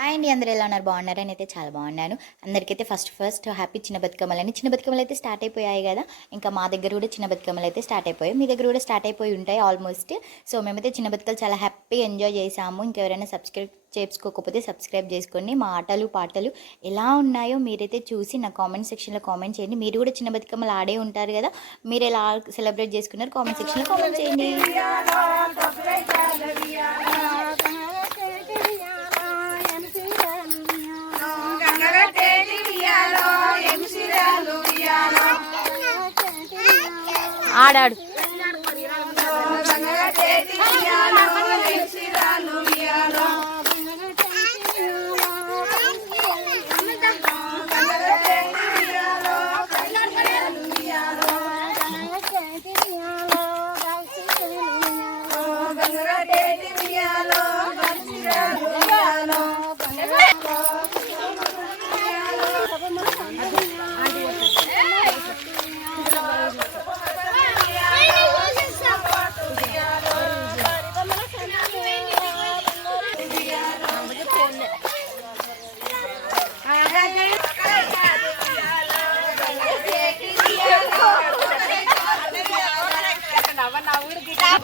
Hi అండి అందరూ ఎలా ఉన్నారు? బాగున్నారు? అని అయితే చాలా బాగున్నాను. అందరికైతే ఫస్ట్ ఫస్ట్ హ్యాపీ చిన్న బతుకమ్మలు అని చిన్న బతుకమ్మలు అయితే స్టార్ట్ అయిపోయాయి కదా. ఇంకా మా దగ్గర కూడా చిన్న బతుకమ్మలు అయితే స్టార్ట్ అయిపోయాయి. మీ దగ్గర కూడా స్టార్ట్ అయిపోయి ఉంటాయి ఆల్మోస్ట్. సో మేమైతే చిన్న బతుకలు చాలా హ్యాపీ ఎంజాయ్ చేసాము ఇంకెవరైనా సబ్స్క్రైబ్ చేసుకోకపోతే సబ్స్క్రైబ్ చేసుకోండి. మా ఆటలు పాటలు ఎలా ఉన్నాయో మీరైతే చూసి నా కామెంట్ సెక్షన్లో కామెంట్ చేయండి. మీరు కూడా చిన్న బతుకమ్మలు ఆడే ఉంటారు కదా. మీరు ఎలా సెలబ్రేట్ చేసుకున్నారు కామెంట్ సెక్షన్లో కామెంట్ చేయండి. ఆడాడు.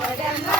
Morgen.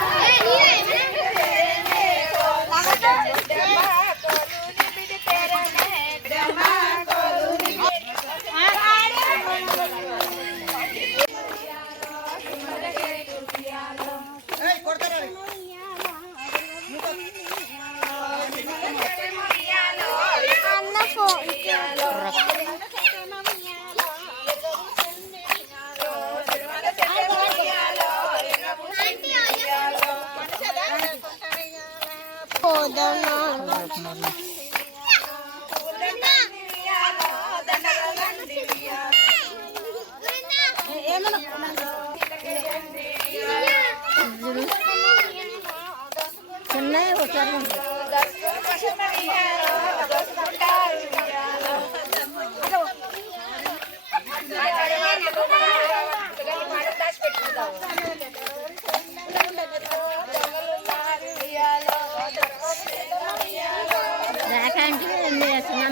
এমনি আছে না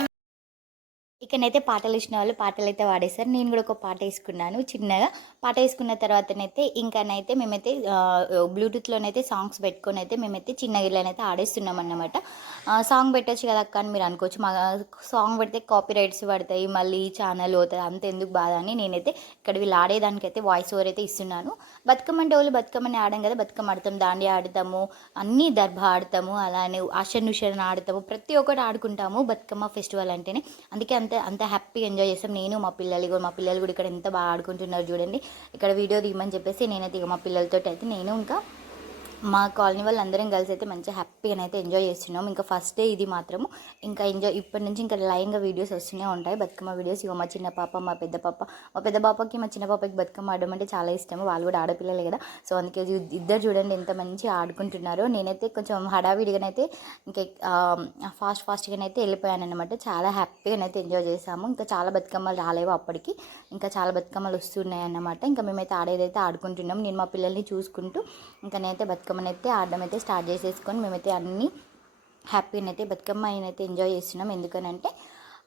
అయితే పాటలు ఇచ్చిన వాళ్ళు పాటలు అయితే పాడేశారు నేను కూడా ఒక పాట వేసుకున్నాను చిన్నగా. పాట వేసుకున్న తర్వాతనైతే ఇంకానైతే మేమైతే బ్లూటూత్లోనైతే సాంగ్స్ పెట్టుకొని అయితే మేమైతే చిన్న గిళ్ళనైతే ఆడేస్తున్నాం అన్నమాట సాంగ్ పెట్టచ్చు కదా అక్క అని మీరు అనుకోవచ్చు. మా సాంగ్ పెడితే కాపీ రైట్స్ పడతాయి మళ్ళీ ఛానల్ పోతుంది అంత ఎందుకు బాధ అని నేనైతే ఇక్కడ వీళ్ళు ఆడేదానికైతే వాయిస్ ఓవర్ అయితే ఇస్తున్నాను. బతుకమ్మ అంటే వాళ్ళు బతుకమ్మని ఆడాం కదా బతుకమ్మ ఆడతాం దాండి ఆడతాము అన్నీ దర్భ ఆడతాము అలానే ఆశనుషరణ ఆడతాము ప్రతి ఒక్కటి ఆడుకుంటాము బతుకమ్మ ఫెస్టివల్ అంటేనే. అందుకే అంత అంత హ్యాపీగా ఎంజాయ్ చేస్తాం. నేను మా పిల్లలు కూడా మా పిల్లలు కూడా ఇక్కడ ఎంత బాగా ఆడుకుంటున్నారు చూడండి. ఇక్కడ వీడియో దిగమని చెప్పేసి నేనైతే ఇక మా పిల్లలతో అయితే నేను ఇంకా మా కాలనీ వాళ్ళు అందరం కలిసి అయితే మంచిగా హ్యాపీగా అయితే ఎంజాయ్ చేస్తున్నాం. ఇంకా ఫస్ట్ డే ఇది మాత్రము. ఇంకా ఎంజాయ్ ఇప్పటి నుంచి ఇంకా లైన్గా వీడియోస్ వస్తూనే ఉంటాయి. బతుకమ్మ వీడియోస్ ఇక మా చిన్న పాప మా పెద్ద పాప. మా పెద్ద పాపకి మా చిన్న పాపకి బతుకమ్మ ఆడడం అంటే చాలా ఇష్టము. వాళ్ళు కూడా ఆడపిల్లలే కదా. సో అందుకే ఇద్దరు చూడండి ఎంత మంచి ఆడుకుంటున్నారో. నేనైతే కొంచెం హడావిడిగానైతే ఇంకా ఫాస్ట్ ఫాస్ట్గానైతే వెళ్ళిపోయాను అనమాట చాలా హ్యాపీగానైతే ఎంజాయ్ చేసాము. ఇంకా చాలా బతుకమ్మలు రాలేవు అప్పటికి. ఇంకా చాలా బతుకమ్మలు వస్తున్నాయి అన్నమాట ఇంకా మేమైతే ఆడేదైతే ఆడుకుంటున్నాం. నేను మా పిల్లల్ని చూసుకుంటూ ఇంకా నేనైతే బతుకమ్మనైతే ఆడడం అయితే స్టార్ట్ చేసేసుకొని మేమైతే అన్నీ హ్యాపీగా అయితే బతుకమ్మ అయితే ఎంజాయ్ చేస్తున్నాం. ఎందుకనంటే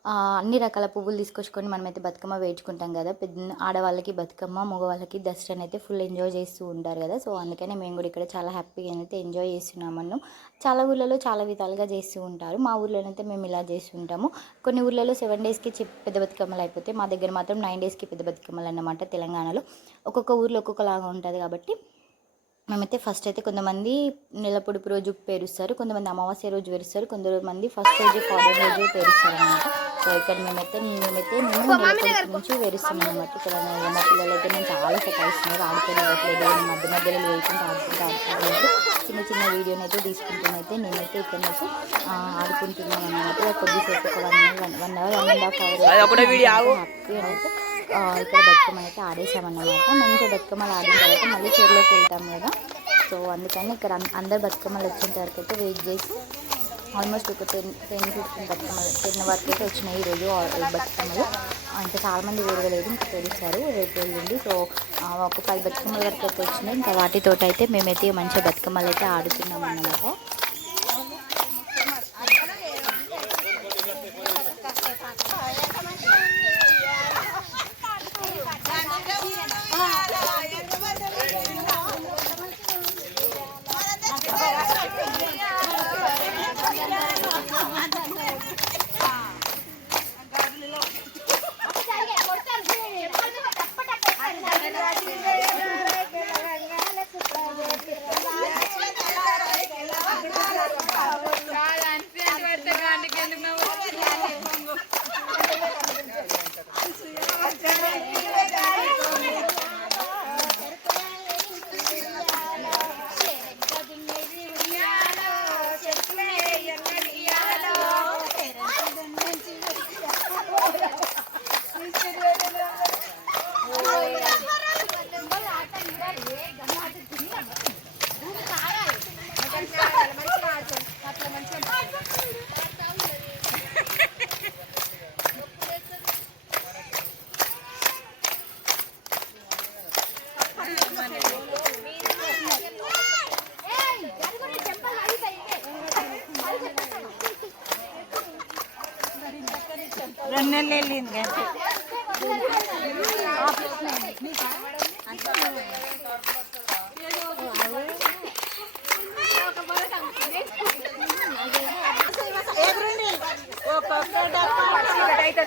అన్ని రకాల పువ్వులు తీసుకొచ్చుకొని మనమైతే బతుకమ్మ వేయించుకుంటాం కదా. పెద్ద ఆడవాళ్ళకి బతుకమ్మ మగవాళ్ళకి దసరాని అయితే ఫుల్ ఎంజాయ్ చేస్తూ ఉంటారు కదా. సో అందుకనే మేము కూడా ఇక్కడ చాలా హ్యాపీగా అయితే ఎంజాయ్ చేస్తున్నామన్ను. చాలా ఊళ్ళలో చాలా విధాలుగా చేస్తూ ఉంటారు. మా ఊళ్ళోనైతే మేము ఇలా చేస్తుంటాము కొన్ని ఊర్లలో సెవెన్ డేస్కి చి- పెద్ద బతుకమ్మలు అయిపోతాయి మా దగ్గర మాత్రం నైన్ డేస్కి పెద్ద బతుకమ్మలు అన్నమాట తెలంగాణలో. ఒక్కొక్క ఊర్లో ఒక్కొక్కలాగా ఉంటుంది కాబట్టి మేమైతే ఫస్ట్ అయితే కొంతమంది నెల పొడుపు రోజు పేరుస్తారు కొంతమంది అమావాస్య రోజు పేరుస్తారు కొంతమంది ఫస్ట్ రోజు ఫాదర్ రోజు పేరుస్తారు అనమాట సో ఇక్కడ మేమైతే మేమైతే మేము నెల పొడుపు నుంచి పేరుస్తాం అనమాట ఇక్కడ నేను- మా పిల్లలు అయితే నేను చాలా సతాయిస్తున్నారు. నేను మధ్య మధ్యలో వేయకుండా ఆడుకుంటూ ఆడుకుంటున్నారు చిన్న చిన్న వీడియోని అయితే తీసుకుంటున్నైతే నేనైతే ఇక్కడ నుంచి ఆడుకుంటున్నాను అనమాట కొద్దిసేపు ఒక one one one hour one and half hour happy అయితే ఇక్కడ బతుకమ్మ అయితే ఆడేసామన్నమాట మంచిగా బతుకమ్మలు ఆడిన తర్వాత మళ్ళీ చెరువులోకి వెళ్తాం కదా. సో అందుకని ఇక్కడ అందరు బతుకమ్మలు వచ్చిన తర్వాత అయితే వెయిట్ చేసి ఆల్మోస్ట్ ఒక టెన్ టెన్ ఫిఫ్టీన్ బతుకమ్మలు టెన్ వరకు అయితే వచ్చినాయి ఈరోజు బతుకమ్మలు. ఆ, ఇంకా చాలామంది వేరగలేదు ఇంకా తెలుస్తారు రేపు వెళ్ళింది సో ఒక పది బతుకమ్మల వరకు అయితే వచ్చినాయి. ఇంకా వాటితోటి అయితే మేమైతే మంచిగా బతుకమ్మలు అయితే ఆడుతున్నాం అన్నమాట రెండెళ్ళు వెళ్ళింది ఒక్కొక్క